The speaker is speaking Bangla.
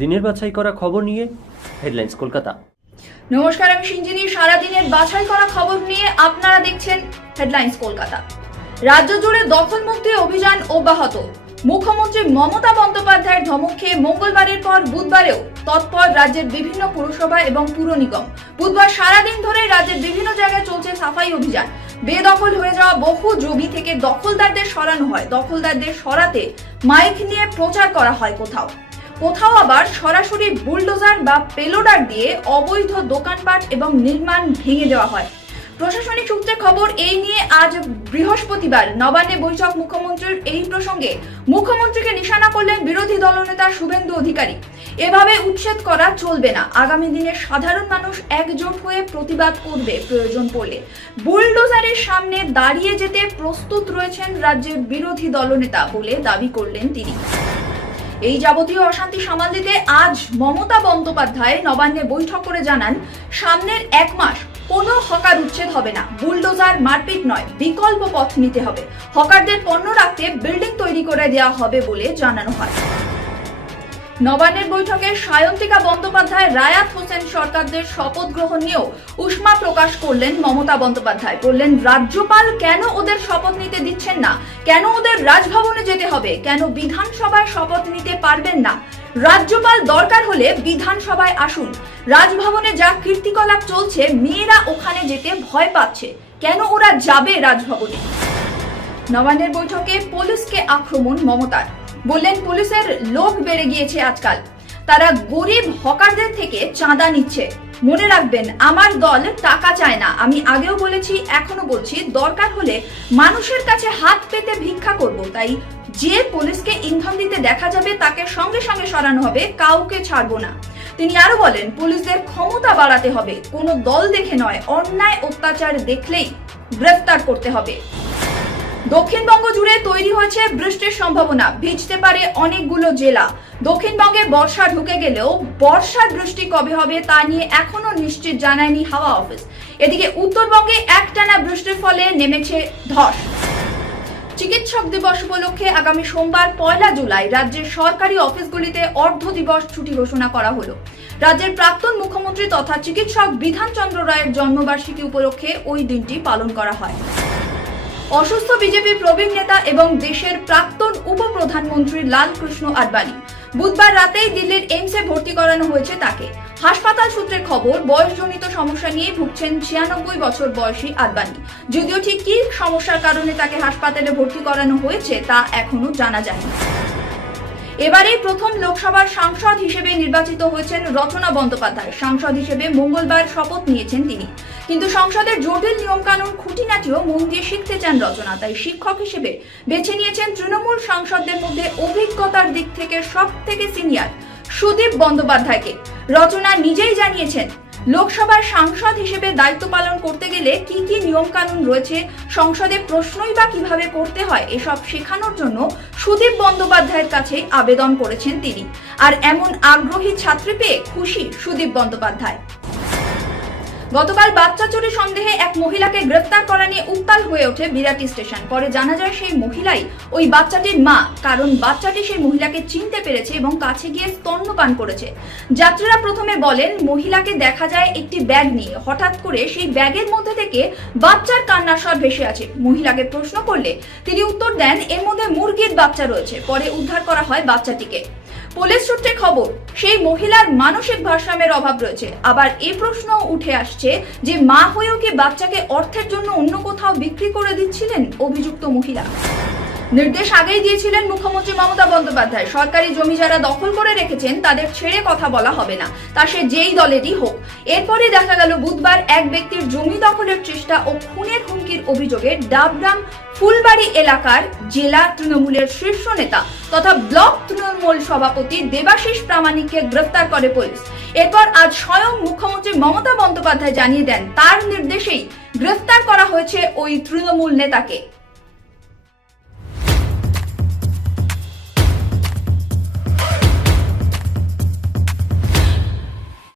দিনের বাছাই করা খবর নিয়ে হেডলাইন্স কলকাতা। নমস্কার, আমি সিঞ্জিনী সারাদিনের বাছাই করা খবর নিয়ে আপনারা দেখছেন হেডলাইন্স কলকাতা। রাজ্য জুড়ে দখলমুক্তি অভিযান অব্যাহত। মুখ্যমন্ত্রী মমতা বন্দ্যোপাধ্যায়ের ধমক মঙ্গলবারের পর বুধবারেও তৎপর রাজ্যের বিভিন্ন পুরসভা এবং পুর নিগম। বুধবার সারাদিন ধরে রাজ্যের বিভিন্ন জায়গায় চলছে সাফাই অভিযান। বেদখল হয়ে যাওয়া বহু জমি থেকে দখলদারদের সরানো হয়। দখলদারদের সরাতে মাইক নিয়ে প্রচার করা হয় কোথাও। কোথাও আবার সরাসরি বুলডোজার বা পেলোডার দিয়ে অবৈধ দোকানপাট এবং নির্মাণ ভেঙে দেওয়া হয়। প্রশাসনিক সূত্রে খবর, এই নিয়ে আজ বৃহস্পতিবার নবান্নে বৈঠক মুখ্যমন্ত্রীর এই প্রসঙ্গে মুখ্যমন্ত্রীকে নিশানা করলেন বিরোধী দলনেতা শুভেন্দু অধিকারী। এভাবে উচ্ছেদ করা চলবে না। আগামী দিনে সাধারণ মানুষ একজোট হয়ে প্রতিবাদ করবে প্রয়োজন পড়লে। বুলডোজারের সামনে দাঁড়িয়ে যেতে প্রস্তুত রয়েছেন রাজ্যের বিরোধী দলনেতা বলে দাবি করলেন তিনি। এই যাবতীয় অশান্তি সামাল দিতে আজ মমতা বন্দ্যোপাধ্যায় নবান্নে বৈঠক করে জানান, সামনের এক মাস কোনো হকার উচ্ছেদ হবে না। বুলডোজার মারপিট নয়, বিকল্প পথ নিতে হবে। হকারদের পণ্য রাখতে বিল্ডিং তৈরি করে দেওয়া হবে বলে জানানো হয়। নবান্নের বৈঠকে সায়ন্তিকা বন্দ্যোপাধ্যায়, রায়াত হোসেন সরকারদের শপথ গ্রহণ নিয়েও উষ্মা প্রকাশ করলেন মমতা বন্দ্যোপাধ্যায়। বললেন, রাজ্যপাল কেন ওদের শপথ নিতে দিচ্ছেন না? কেন ওদের রাজভবনে যেতে হবে? কেন বিধানসভায় শপথ নিতে পারবেন না? রাজ্যপাল দরকার হলে বিধানসভায় আসুন। রাজভবনে যা কীর্তিকলাপ চলছে, মেয়েরা ওখানে যেতে ভয় পাচ্ছে। কেন ওরা যাবে রাজভবনে? নবান্নের বৈঠকে পুলিশকে আক্রমণ মমতার। বললেন, পুলিশের লোক বেড়ে গিয়েছে আজকাল। তারা গরিব হকারদের থেকে চাঁদা নিচ্ছে। মনে রাখবেন, আমার দল টাকা চায় না। আমি আগেও বলেছি এখনও বলছি, দরকার হলে মানুষের কাছে হাত পেতে ভিক্ষা করব। তাই যে পুলিশকে ইন্ধন দিতে দেখা যাবে, তাকে সঙ্গে সঙ্গে সরানো হবে, কাউকে ছাড়বো না। তিনি আরও বলেন, পুলিশদের ক্ষমতা বাড়াতে হবে। কোনো দল দেখে নয়, অন্যায় অত্যাচার দেখলেই গ্রেফতার করতে হবে। দক্ষিণবঙ্গ জুড়ে তৈরি হয়েছে বৃষ্টির সম্ভাবনা। ভিজতে পারে অনেকগুলো জেলা। দক্ষিণবঙ্গে বর্ষা ঢুকে গেলেও বর্ষার বৃষ্টি কবে হবে তা নিয়ে এখনও নিশ্চিত জানায়নি হাওয়া অফিস। এদিকে উত্তরবঙ্গে একটানা বৃষ্টির ফলে নেমেছে ধস। চিকিৎসক দিবস উপলক্ষে আগামী সোমবার, পয়লা জুলাই রাজ্যের সরকারি অফিসগুলিতে অর্ধ দিবস ছুটি ঘোষণা করা হলো। রাজ্যের প্রাক্তন মুখ্যমন্ত্রী তথা চিকিৎসক বিধানচন্দ্র রায়ের জন্মবার্ষিকী উপলক্ষে ওই দিনটি পালন করা হয়। অসুস্থ বিজেপির প্রবীণ নেতা এবং দেশের প্রাক্তন উপপ্রধানমন্ত্রী লালকৃষ্ণ আডবাণী। বুধবার রাতেই দিল্লির এইমসে ভর্তি করানো হয়েছে তাকে। হাসপাতাল সূত্রের খবর, বয়সজনিত সমস্যা নিয়ে ভুগছেন ছিয়ানব্বই বছর বয়সী আদবানি যদিও ঠিক কি সমস্যার কারণে তাকে হাসপাতালে ভর্তি করানো হয়েছে তা এখনও জানা যায়নি। এবারেই প্রথম লোকসভার সাংসদ হিসেবে নির্বাচিত হয়েছেন রচনা বন্দ্যোপাধ্যায়। সাংসদ হিসেবে মঙ্গলবার শপথ নিয়েছেন তিনি। কিন্তু সংসদের জটিল নিয়মকানুন খুঁটিনাটিও মন দিয়ে শিখতে চান রচনা। তাই শিক্ষক হিসেবে বেছে নিয়েছেন তৃণমূল সাংসদদের মধ্যে অভিজ্ঞতার দিক থেকে সব থেকে সিনিয়র সুদীপ বন্দ্যোপাধ্যায়কে। রচনা নিজেই জানিয়েছেন লোকসভার সাংসদ হিসেবে দায়িত্ব পালন করতে গেলে কি কি নিয়ম কানুন রয়েছে? সংসদে প্রশ্নই বা কীভাবে করতে হয়? এসব শেখানোর জন্য সুদীপ বন্দ্যোপাধ্যায়ের কাছে আবেদন করেছেন তিনি। আর এমন আগ্রহী ছাত্রী পেয়ে খুশি সুদীপ বন্দ্যোপাধ্যায়। গতকাল বাচ্চা চুরি সন্দেহে এক মহিলাকে গ্রেফতার করা নিয়ে উত্তাল হয়ে ওঠে বিরাটি স্টেশন। পরে জানা যায় সেই মহিলাই ওই বাচ্চাটির মা, কারণ বাচ্চাটি সেই মহিলাকে চিনতে পেরেছে এবং কাছে গিয়ে স্তন্যপান করেছে। যাত্রীরা প্রথমে বলেন, মহিলাকে দেখা যায় একটি ব্যাগ নিয়ে। হঠাৎ করে সেই ব্যাগের মধ্যে থেকে বাচ্চার কান্নার স্বর ভেসে আছে মহিলাকে প্রশ্ন করলে তিনি উত্তর দেন, এর মধ্যে মুরগির বাচ্চা রয়েছে। পরে উদ্ধার করা হয় বাচ্চাটিকে। পুলিশ সূত্রে খবর, সেই মহিলার মানসিক ভারসাম্যের অভাব রয়েছে। আবার এ প্রশ্ন উঠে আসছে যে মা হয়েও কি বাচ্চাকে অর্থের জন্য অন্য কোথাও বিক্রি করে দিচ্ছিলেন অভিযুক্ত মহিলা? নির্দেশ আগেই দিয়েছিলেন মুখ্যমন্ত্রী মমতা বন্দ্যোপাধ্যায়। সরকারি জমি যারা দখল করে রেখেছেন, তাদের ছেড়ে কথা বলা হবে না। তা সে যেই দলেরই হোক। এরপরে দেখা গেল বুধবার এক ব্যক্তির জমি দখলের চেষ্টা ও খুনের হুমকির অভিযোগে ডাবগ্রাম ফুলবাড়ি এলাকার জেলা তৃণমূলের শীর্ষ নেতা তথা ব্লক তৃণমূল সভাপতি দেবাশিস প্রামাণিককে গ্রেফতার করে পুলিশ। এরপর আজ স্বয়ং মুখ্যমন্ত্রী মমতা বন্দ্যোপাধ্যায় জানিয়ে দেন, তার নির্দেশেই গ্রেফতার করা হয়েছে ওই তৃণমূল নেতাকে।